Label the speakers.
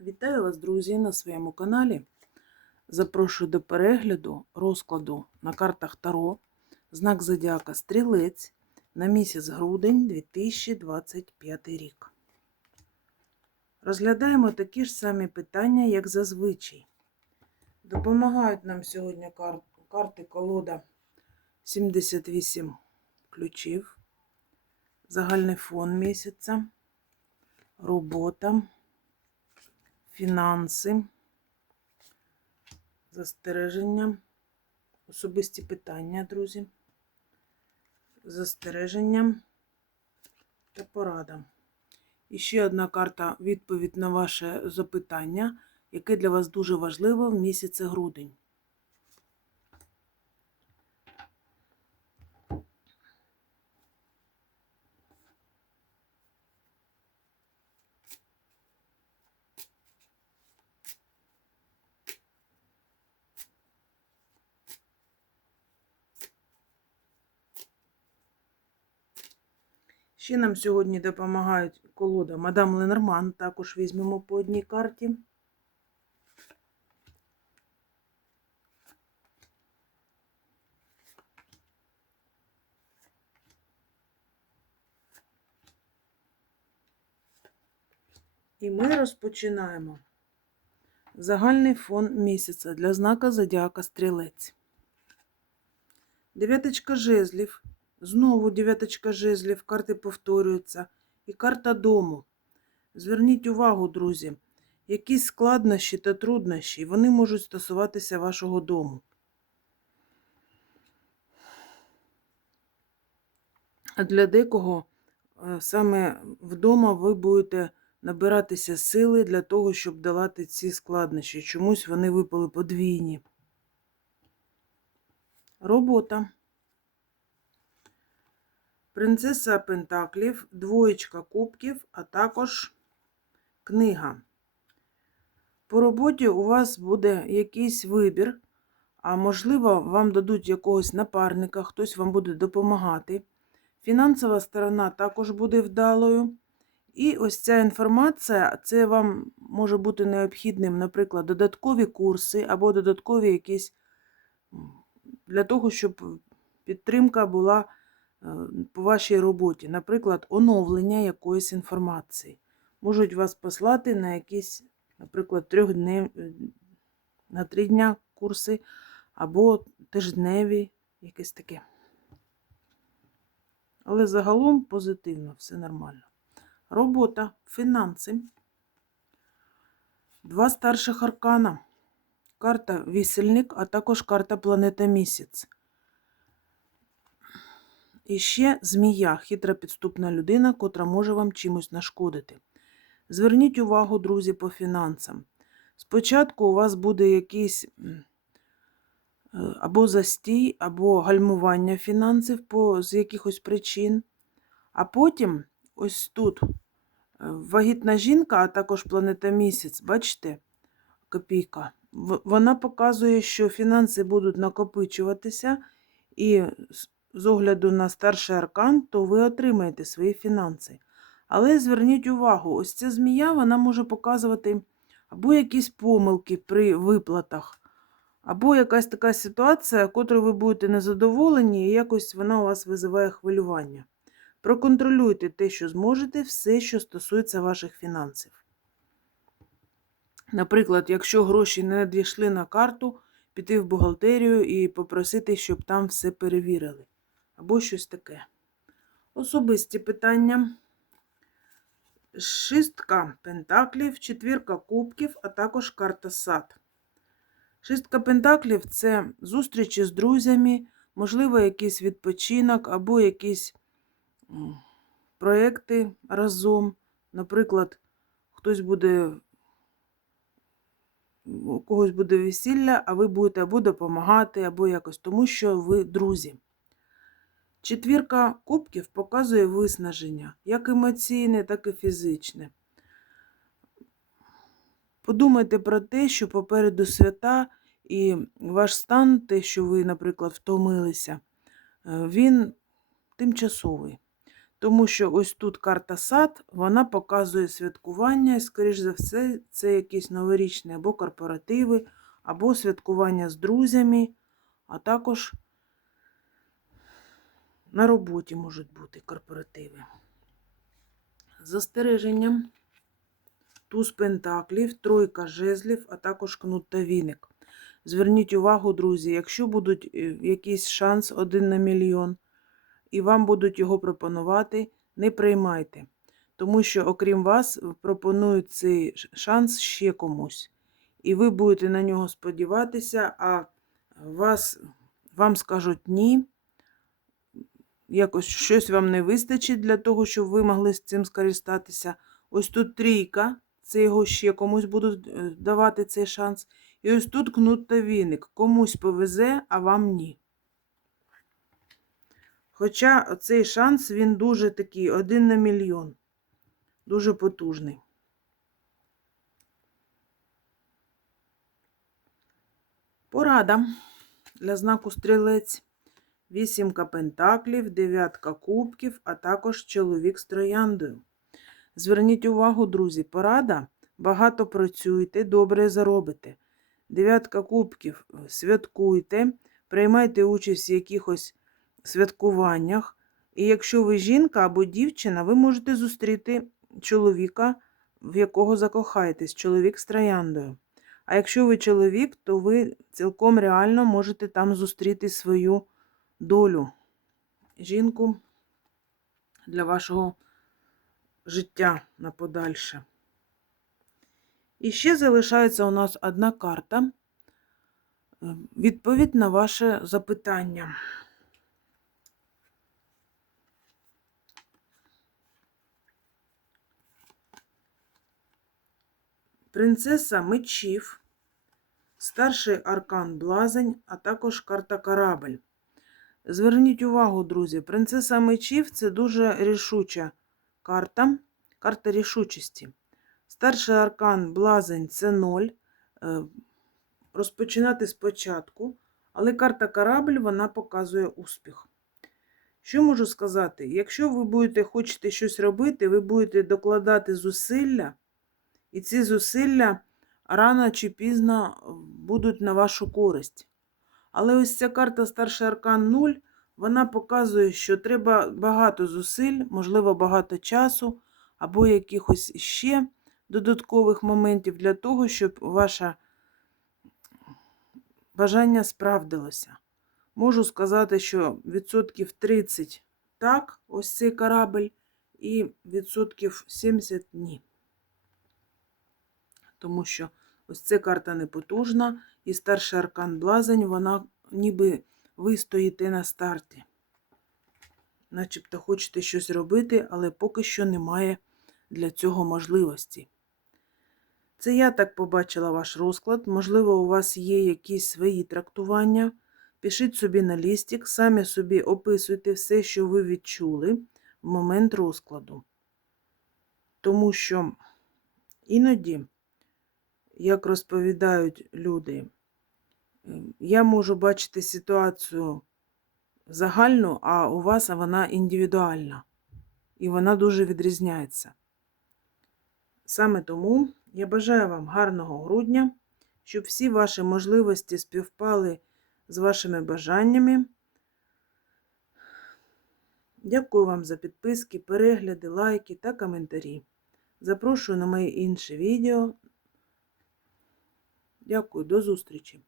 Speaker 1: Вітаю вас, друзі, на своєму каналі. Запрошую до перегляду розкладу на картах Таро, знак Зодіака Стрілець на місяць грудень 2025 рік. Розглядаємо такі ж самі питання, як зазвичай. Допомагають нам сьогодні кар- карти колода 78 ключів, загальний фон місяця, робота фінанси, застереження, особисті питання, друзі, застереження та порада. І ще одна карта відповідь на ваше запитання, яке для вас дуже важливо в місяці грудень. Ще нам сьогодні допомагають колода Мадам Ленорман. Також візьмемо по одній карті. І ми розпочинаємо загальний фон місяця для знака Зодіака Стрілець. Дев'яточка жезлів. Знову дев'яточка жезлів, карти повторюються. І карта дому. Зверніть увагу, друзі, якісь складнощі та труднощі, вони можуть стосуватися вашого дому. А для декого е, саме вдома ви будете набиратися сили для того, щоб долати ці складнощі. Чомусь вони випали подвійні. Робота. Принцеса Пентаклів, двоєчка кубків, а також книга. По роботі у вас буде якийсь вибір, а можливо, вам дадуть якогось напарника, хтось вам буде допомагати. Фінансова сторона також буде вдалою. І ось ця інформація, це вам може бути необхідним, наприклад, додаткові курси або додаткові якісь для того, щоб підтримка була по вашій роботі, наприклад, оновлення якоїсь інформації. Можуть вас послати на якісь, наприклад, трьохднев... на три дня курси або тижневі, якесь таке. Але загалом позитивно, все нормально. Робота, фінанси. Два старших аркана. Карта вісельник, а також карта планета місяць. І ще змія, хитра підступна людина, котра може вам чимось нашкодити. Зверніть увагу, друзі, по фінансам. Спочатку у вас буде якийсь е, або застій, або гальмування фінансів по, з якихось причин. А потім, ось тут, е, вагітна жінка, а також планета місяць, бачите, копійка. Вона показує, що фінанси будуть накопичуватися, і з- огляду на старший аркан, то ви отримаєте свої фінанси. Але зверніть увагу, ось ця змія вона може показувати або якісь помилки при виплатах, або якась така ситуація, котрою ви будете незадоволені, і якось вона у вас визиває хвилювання. Проконтролюйте те, що зможете, все, що стосується ваших фінансів. Наприклад, якщо гроші не надійшли на карту, піти в бухгалтерію і попросити, щоб там все перевірили. Або щось таке. Особисті питання. Шістка пентаклів, четвірка кубків, а також карта сад. Шістка пентаклів це зустрічі з друзями, можливо, якийсь відпочинок або якісь проекти разом. Наприклад, хтось буде, у когось буде весілля, а ви будете або допомагати, або якось, тому що ви друзі. Четвірка кубків показує виснаження, як емоційне, так і фізичне. Подумайте про те, що попереду свята і ваш стан, те, що ви, наприклад, втомилися, е, він тимчасовий. Тому що ось тут карта сад, вона показує святкування, і, скоріш за все, це якісь новорічні або корпоративи, або святкування з друзями, а також на роботі можуть бути корпоративи. Застереженням туз пентаклів, тройка жезлів, а також кнут та віник. Зверніть увагу, друзі, якщо будуть е, якийсь шанс один на мільйон, і вам будуть його пропонувати, не приймайте. Тому що, окрім вас, пропонують цей шанс ще комусь. І ви будете на нього сподіватися, а вас, вам скажуть ні. Якось щось вам не вистачить для того, щоб ви могли з цим скористатися. Ось тут трійка, це його ще комусь будуть е, давати цей шанс. І ось тут кнут та віник. Комусь повезе, а вам ні. Хоча цей шанс він дуже такий, один на мільйон. Дуже потужний. Порада для знаку стрілець. Вісімка пентаклів, дев'ятка кубків, а також чоловік з трояндою. Зверніть увагу, друзі, порада. Багато працюйте, добре заробите. Дев'ятка кубків святкуйте, приймайте участь в якихось святкуваннях. І якщо ви жінка або дівчина, ви можете зустріти чоловіка, в якого закохаєтесь, чоловік з трояндою. А якщо ви чоловік, то ви цілком реально можете там зустріти свою долю, жінку для вашого життя на подальше. І ще залишається у нас одна карта. Відповідь на ваше запитання. Принцеса мечів, старший аркан блазень, а також карта корабль. Зверніть увагу, друзі, принцеса мечів це дуже рішуча карта, карта рішучості. Старший аркан блазень це 0. Розпочинати спочатку, але карта корабль вона показує успіх. Що можу сказати? Якщо ви будете хочете щось робити, ви будете докладати зусилля, і ці зусилля рано чи пізно будуть на вашу користь. Але ось ця карта старший аркан 0, вона показує, що треба багато зусиль, можливо, багато часу, або якихось ще додаткових моментів для того, щоб ваше бажання справдилося. Можу сказати, що відсотків 30 так, ось цей корабль, і відсотків 70 ні. Тому що ось ця карта непотужна, і старший аркан блазень, вона ніби ви стоїте на старті. Начебто хочете щось робити, але поки що немає для цього можливості. Це я так побачила ваш розклад. Можливо, у вас є якісь свої трактування. Пишіть собі на лістик, самі собі описуйте все, що ви відчули в момент розкладу. Тому що іноді, як розповідають люди, я можу бачити ситуацію загальну, а у вас вона індивідуальна. І вона дуже відрізняється. Саме тому я бажаю вам гарного грудня, щоб всі ваші можливості співпали з вашими бажаннями. Дякую вам за підписки, перегляди, лайки та коментарі. Запрошую на мої інші відео. Дякую, до зустрічі!